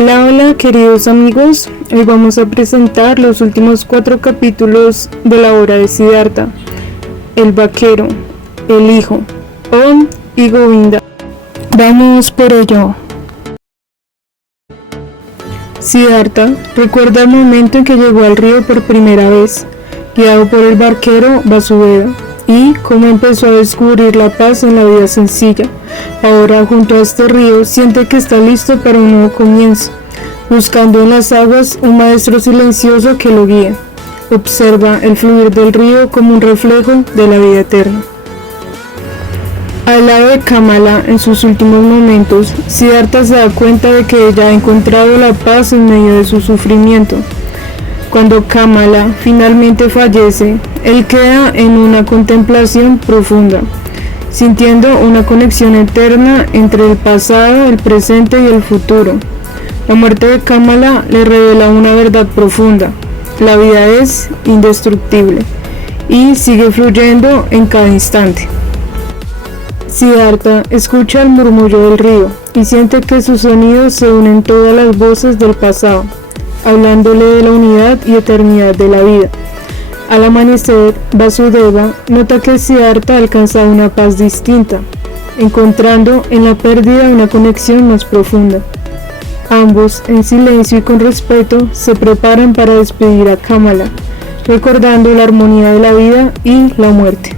Hola, hola queridos amigos, hoy vamos a presentar los últimos 4 capítulos de la obra de Siddhartha, el vaquero, el hijo, Om y Govinda. Vamos por ello. Siddhartha recuerda el momento en que llegó al río por primera vez, guiado por el barquero Vasudeva, y cómo empezó a descubrir la paz en la vida sencilla. Ahora, junto a este río, siente que está listo para un nuevo comienzo, buscando en las aguas un maestro silencioso que lo guíe. Observa el fluir del río como un reflejo de la vida eterna. Al lado de Kamala, en sus últimos momentos, Siddhartha se da cuenta de que ella ha encontrado la paz en medio de su sufrimiento. Cuando Kamala finalmente fallece, él queda en una contemplación profunda, sintiendo una conexión eterna entre el pasado, el presente y el futuro. La muerte de Kamala le revela una verdad profunda: la vida es indestructible y sigue fluyendo en cada instante. Siddhartha escucha el murmullo del río y siente que sus sonidos se unen todas las voces del pasado, hablándole de la unidad y eternidad de la vida. Al amanecer, Vasudeva nota que Siddhartha ha alcanzado una paz distinta, encontrando en la pérdida una conexión más profunda. Ambos, en silencio y con respeto, se preparan para despedir a Kamala, recordando la armonía de la vida y la muerte.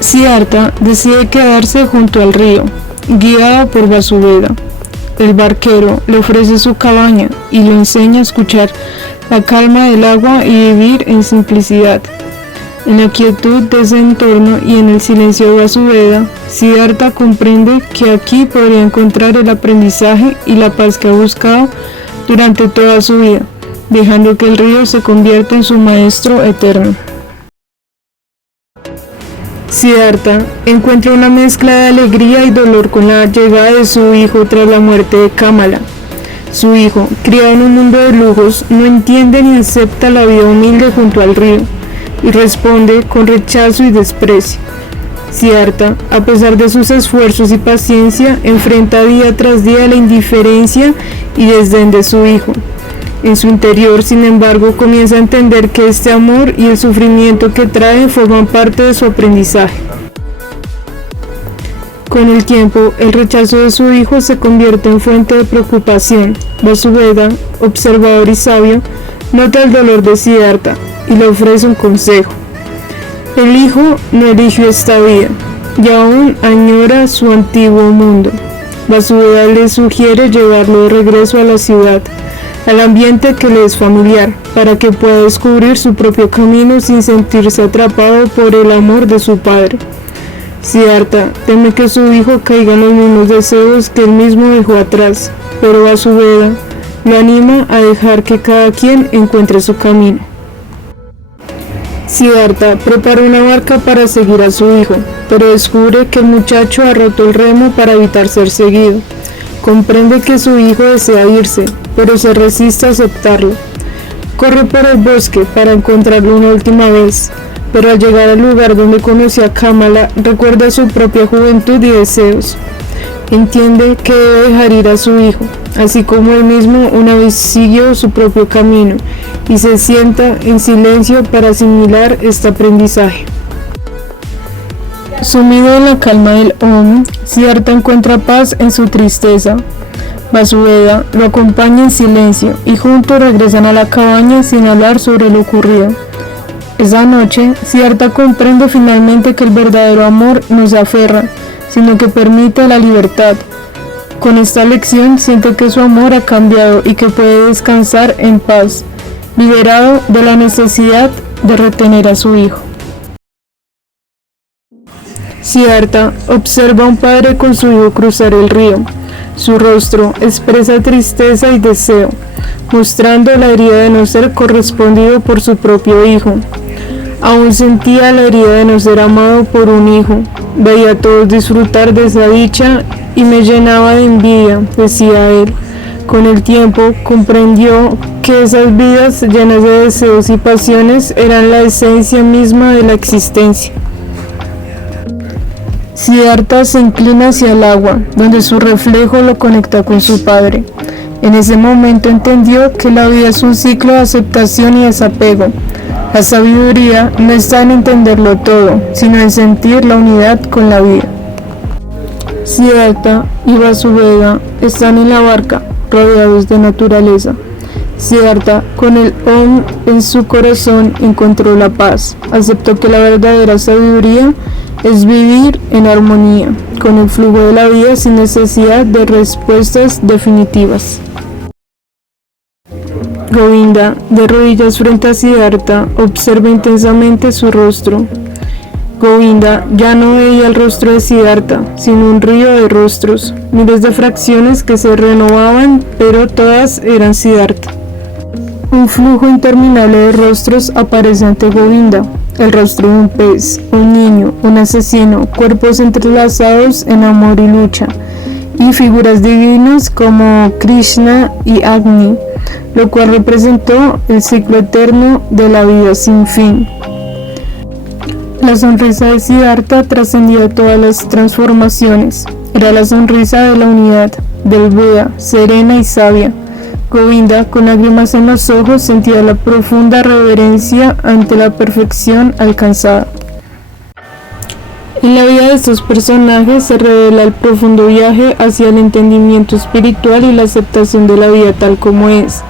Siddhartha decide quedarse junto al río, guiado por Vasudeva. El barquero le ofrece su cabaña y lo enseña a escuchar la calma del agua y vivir en simplicidad. En la quietud de ese entorno y en el silencio de Vasudeva, Siddhartha comprende que aquí podría encontrar el aprendizaje y la paz que ha buscado durante toda su vida, dejando que el río se convierta en su maestro eterno. Siddhartha encuentra una mezcla de alegría y dolor con la llegada de su hijo tras la muerte de Kamala. Su hijo, criado en un mundo de lujos, no entiende ni acepta la vida humilde junto al río y responde con rechazo y desprecio. Siddhartha, a pesar de sus esfuerzos y paciencia, enfrenta día tras día la indiferencia y desdén de su hijo. En su interior, sin embargo, comienza a entender que este amor y el sufrimiento que trae forman parte de su aprendizaje. Con el tiempo, el rechazo de su hijo se convierte en fuente de preocupación. Vasudeva, observador y sabio, nota el dolor de Siddhartha y le ofrece un consejo. El hijo no eligió esta vida y aún añora su antiguo mundo. Vasudeva le sugiere llevarlo de regreso a la ciudad, al ambiente que le es familiar, para que pueda descubrir su propio camino sin sentirse atrapado por el amor de su padre. Siddhartha teme que su hijo caiga en los mismos deseos que él mismo dejó atrás, pero Vasudeva lo anima a dejar que cada quien encuentre su camino. Siddhartha prepara una barca para seguir a su hijo, pero descubre que el muchacho ha roto el remo para evitar ser seguido. Comprende que su hijo desea irse, pero se resiste a aceptarlo. Corre por el bosque para encontrarlo una última vez, pero al llegar al lugar donde conoció a Kamala, recuerda su propia juventud y deseos. Entiende que debe dejar ir a su hijo, así como él mismo una vez siguió su propio camino, y se sienta en silencio para asimilar este aprendizaje. Sumido en la calma del Om, Siddhartha encuentra paz en su tristeza. Vasudeva lo acompaña en silencio y juntos regresan a la cabaña sin hablar sobre lo ocurrido. Esa noche, Siddhartha comprende finalmente que el verdadero amor no se aferra, sino que permite la libertad. Con esta lección siente que su amor ha cambiado y que puede descansar en paz, liberado de la necesidad de retener a su hijo. Siddhartha observa a un padre con su hijo cruzar el río. Su rostro expresa tristeza y deseo, mostrando la herida de no ser correspondido por su propio hijo. Aún sentía la herida de no ser amado por un hijo. Veía a todos disfrutar de esa dicha y me llenaba de envidia, decía él. Con el tiempo comprendió que esas vidas llenas de deseos y pasiones eran la esencia misma de la existencia. Siddhartha se inclina hacia el agua, donde su reflejo lo conecta con su padre. En ese momento entendió que la vida es un ciclo de aceptación y desapego. La sabiduría no está en entenderlo todo, sino en sentir la unidad con la vida. Siddhartha y Vasudeva están en la barca, rodeados de naturaleza. Siddhartha, con el Om en su corazón, encontró la paz. Aceptó que la verdadera sabiduría es vivir en armonía con el flujo de la vida sin necesidad de respuestas definitivas. Govinda, de rodillas frente a Siddhartha, observa intensamente su rostro. Govinda ya no veía el rostro de Siddhartha, sino un río de rostros, miles de fracciones que se renovaban, pero todas eran Siddhartha. Un flujo interminable de rostros aparece ante Govinda: el rostro de un pez, un niño, un asesino, cuerpos entrelazados en amor y lucha, y figuras divinas como Krishna y Agni, lo cual representó el ciclo eterno de la vida sin fin. La sonrisa de Siddhartha trascendía todas las transformaciones. Era la sonrisa de la unidad, del Buda, serena y sabia. Govinda, con lágrimas en los ojos, sentía la profunda reverencia ante la perfección alcanzada. En la vida de estos personajes se revela el profundo viaje hacia el entendimiento espiritual y la aceptación de la vida tal como es.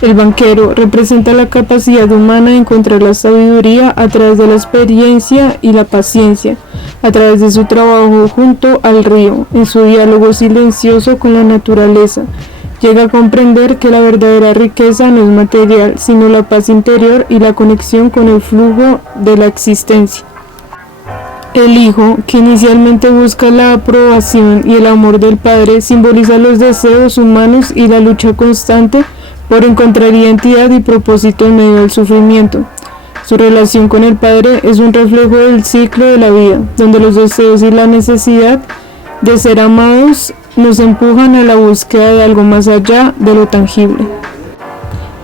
El banquero representa la capacidad humana de encontrar la sabiduría a través de la experiencia y la paciencia, a través de su trabajo junto al río, en su diálogo silencioso con la naturaleza. Llega a comprender que la verdadera riqueza no es material, sino la paz interior y la conexión con el flujo de la existencia. El hijo, que inicialmente busca la aprobación y el amor del padre, simboliza los deseos humanos y la lucha constante por encontrar identidad y propósito en medio del sufrimiento. Su relación con el padre es un reflejo del ciclo de la vida, donde los deseos y la necesidad de ser amados nos empujan a la búsqueda de algo más allá de lo tangible.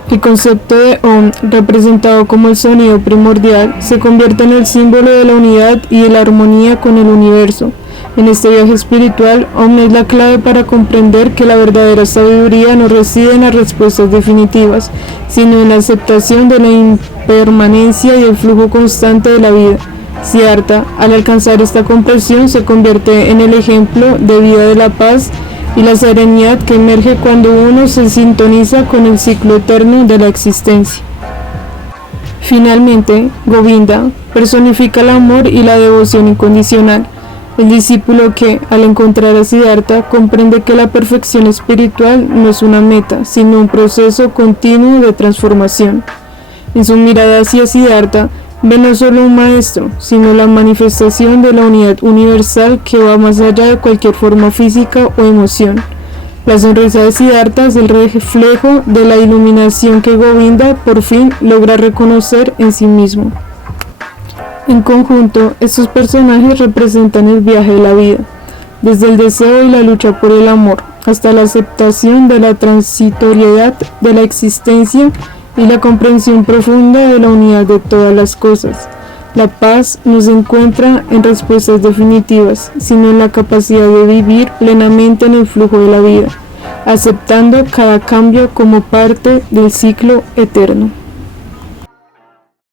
El concepto de Om, representado como el sonido primordial, se convierte en el símbolo de la unidad y de la armonía con el universo. En este viaje espiritual, Om es la clave para comprender que la verdadera sabiduría no reside en las respuestas definitivas, sino en la aceptación de la impermanencia y el flujo constante de la vida. Siddhartha, al alcanzar esta comprensión, se convierte en el ejemplo de vida de la paz y la serenidad que emerge cuando uno se sintoniza con el ciclo eterno de la existencia. Finalmente, Govinda personifica el amor y la devoción incondicional. El discípulo que, al encontrar a Siddhartha, comprende que la perfección espiritual no es una meta, sino un proceso continuo de transformación. En su mirada hacia Siddhartha, ve no solo un maestro, sino la manifestación de la unidad universal que va más allá de cualquier forma física o emoción. La sonrisa de Siddhartha es el reflejo de la iluminación que Govinda por fin logra reconocer en sí mismo. En conjunto, estos personajes representan el viaje de la vida, desde el deseo y la lucha por el amor, hasta la aceptación de la transitoriedad de la existencia y la comprensión profunda de la unidad de todas las cosas. La paz no se encuentra en respuestas definitivas, sino en la capacidad de vivir plenamente en el flujo de la vida, aceptando cada cambio como parte del ciclo eterno.